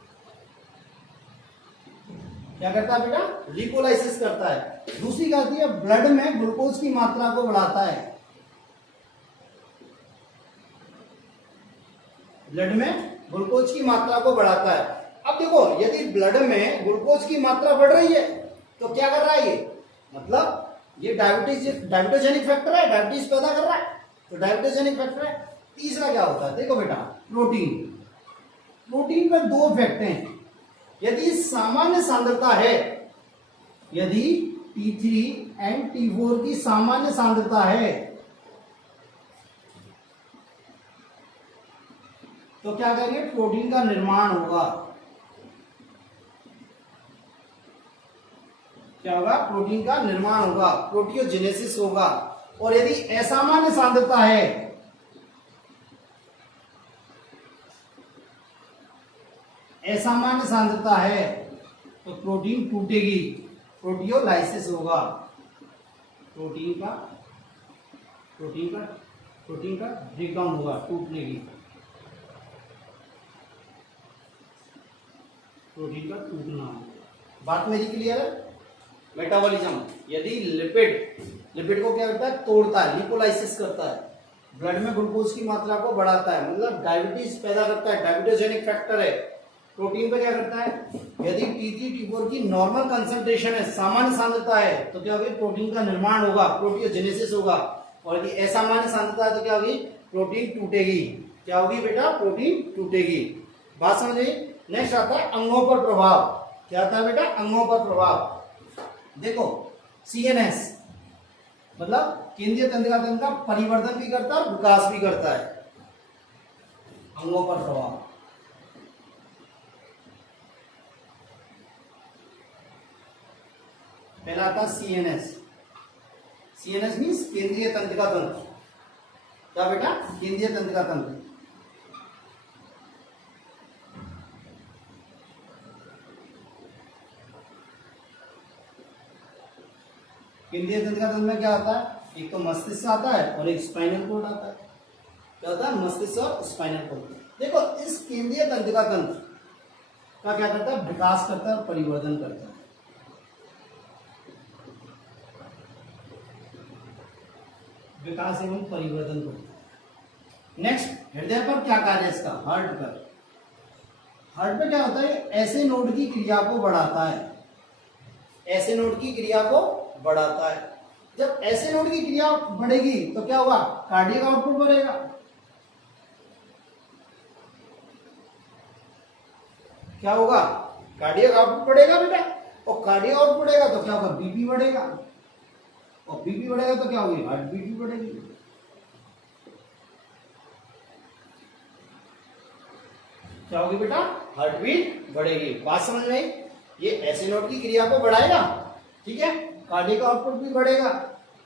क्या करता है बेटा, लिपोलाइसिस करता है। दूसरी क्या होती है, ब्लड में ग्लूकोज की मात्रा को बढ़ाता है। ब्लड में ग्लूकोज की मात्रा को बढ़ाता है। अब देखो यदि ब्लड में ग्लूकोज की मात्रा बढ़ रही है तो क्या कर रहा है ये, मतलब ये डायबिटोजेनिक फैक्टर है, डायबिटीज पैदा कर रहा है, तो डायबिटोजेनिक फैक्टर है। तीसरा क्या होता है, देखो बेटा, प्रोटीन। प्रोटीन में दो इफेक्ट हैं। यदि सामान्य सांद्रता है, यदि T3 एंड T4 की सामान्य सांद्रता है तो क्या करेंगे, प्रोटीन का निर्माण होगा। क्या होगा, प्रोटीन का निर्माण होगा, प्रोटियोजेनेसिस होगा। और यदि असामान्य सांद्रता है, असामान्य सांद्रता है तो प्रोटीन टूटेगी, प्रोटियोलाइसिस होगा। प्रोटीन का ब्रेकडाउन होगा, टूटने की, प्रोटीन का टूटना। बात मेरी क्लियर है। मेटाबॉलिज्म, यदि लिपिड को क्या करता है, तोड़ता है, लिपोलाइसिस करता है। ब्लड में ग्लूकोज की मात्रा को बढ़ाता है, मतलब डायबिटीज पैदा करता है, डायबिटोजेनिक फैक्टर है। प्रोटीन पे क्या करता है, यदि T3 T4 की नॉर्मल कंसंट्रेशन है, सामान्य सांद्रता है, तो क्या होगी, प्रोटीन का निर्माण होगा, प्रोटियोजेनेसिस होगा। और यदि असामान्य सांद्रता है तो क्या होगी, प्रोटीन टूटेगी। क्या होगी बेटा, प्रोटीन टूटेगी। बात समझ गई। नेक्स्ट आता है अंगों पर प्रभाव। क्या आता है बेटा, अंगों पर प्रभाव। देखो CNS मतलब केंद्रीय तंत्रिका तंत्र का परिवर्धन भी करता है और विकास भी करता है। अंगों पर प्रभाव, पहला आता है CNS। CNS मीन्स केंद्रीय तंत्रिका तंत्र। क्या बेटा, केंद्रीय तंत्रिका तंत्र। केंद्रीय तंत्रिका तंत्र में क्या आता है, एक तो मस्तिष्क आता है और एक स्पाइनल कोड आता है। क्या होता है, मस्तिष्क और स्पाइनल कोड। देखो इस केंद्रीय तंत्रिका तंत्र का क्या करता है, विकास करता है और परिवर्धन करता है। विकास एवं परिवर्तन करता है। नेक्स्ट, हृदय पर क्या कार्य है इसका, हार्ट पर। हार्ट पे क्या होता है, ऐसे नोड की क्रिया को बढ़ाता है। ऐसे नोड की क्रिया को बढ़ाता है। जब ऐसे नोड की क्रिया बढ़ेगी तो क्या होगा, कार्डियक आउटपुट बढ़ेगा। क्या होगा, कार्डियक आउटपुट बढ़ेगा बेटा। और कार्डियक आउटपुट बढ़ेगा तो क्या होगा, बीपी बढ़ेगा। और बीपी बढ़ेगा तो क्या होगी, हार्ट बीट भी बढ़ेगी। क्या होगी बेटा, हार्ट बीट बढ़ेगी। बात समझ में आई। ये ऐसे नोड की क्रिया को बढ़ाएगा, ठीक है, कार्डियक आउटपुट भी बढ़ेगा,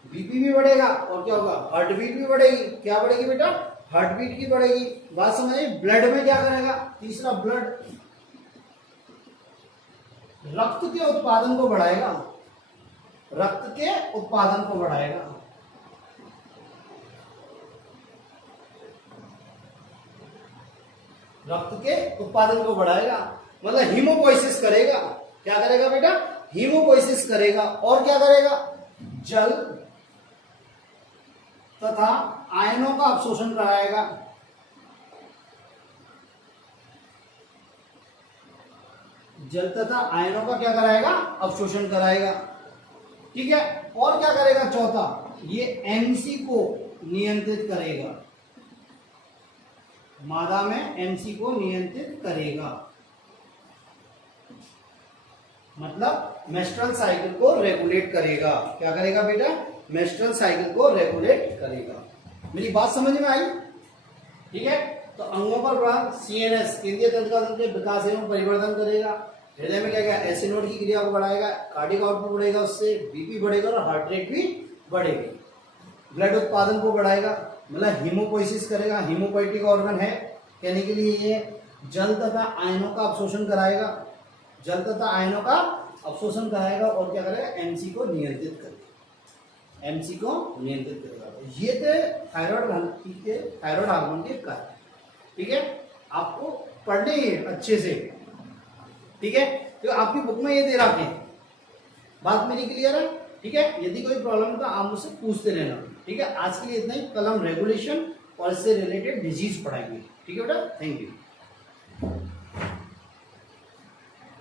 बीपी भी बढ़ेगा, और क्या होगा, हार्ट बीट भी बढ़ेगी। क्या बढ़ेगी बेटा, हार्ट बीट की बढ़ेगी। बात समझ आई। ब्लड में क्या करेगा, तीसरा, ब्लड रक्त के उत्पादन को बढ़ाएगा। रक्त के उत्पादन को बढ़ाएगा। रक्त के उत्पादन को बढ़ाएगा मतलब हीमोपोइसिस करेगा। क्या करेगा बेटा, हीमोपोइसिस करेगा। और क्या करेगा, जल तथा आयनों का अवशोषण कराएगा। जल तथा आयनों का क्या कराएगा, अवशोषण कराएगा। ठीक है। और क्या करेगा, चौथा, ये एमसी को नियंत्रित करेगा। मादा में एमसी को नियंत्रित करेगा, मतलब मेंस्ट्रुअल साइकिल को रेगुलेट करेगा। क्या करेगा बेटा, मेंस्ट्रुअल साइकिल को रेगुलेट करेगा। मेरी बात समझ में आई? ठीक है। तो अंगों पर प्रभाव, सीएनएस केंद्रीय तंत्रिका तंत्र के विकास एवं परिवर्तन करेगा। हृदय में क्या क्या, ऐसे नोड की क्रिया को बढ़ाएगा, कार्डियक आउटपुट बढ़ेगा, उससे बीपी बढ़ेगा और हार्ट रेट भी बढ़ेगी। ब्लड उत्पादन को बढ़ाएगा, मतलब हीमोपोइसिस करेगा। हीमोपोइटिक ऑर्गन है कहने के लिए ये जल तथा आयनों का अवशोषण कराएगा। जल तथा आयनों का अवशोषण कराएगा और क्या करेगा, एमसी को नियंत्रित करेगा। एमसी को नियंत्रित करेगा। ये थे थायराइड हार्मोन के कार्य। ठीक है, आपको पढ़ने ही अच्छे से। ठीक है, तो आपकी बुक में ये दे रखे हैं। बात मेरी क्लियर है? ठीक है। यदि कोई प्रॉब्लम है तो आप मुझसे पूछते रहना। ठीक है, आज के लिए इतना ही। कल हम रेगुलेशन और इससे रिलेटेड डिजीज पढ़ाएंगे। ठीक है बेटा, थैंक यू।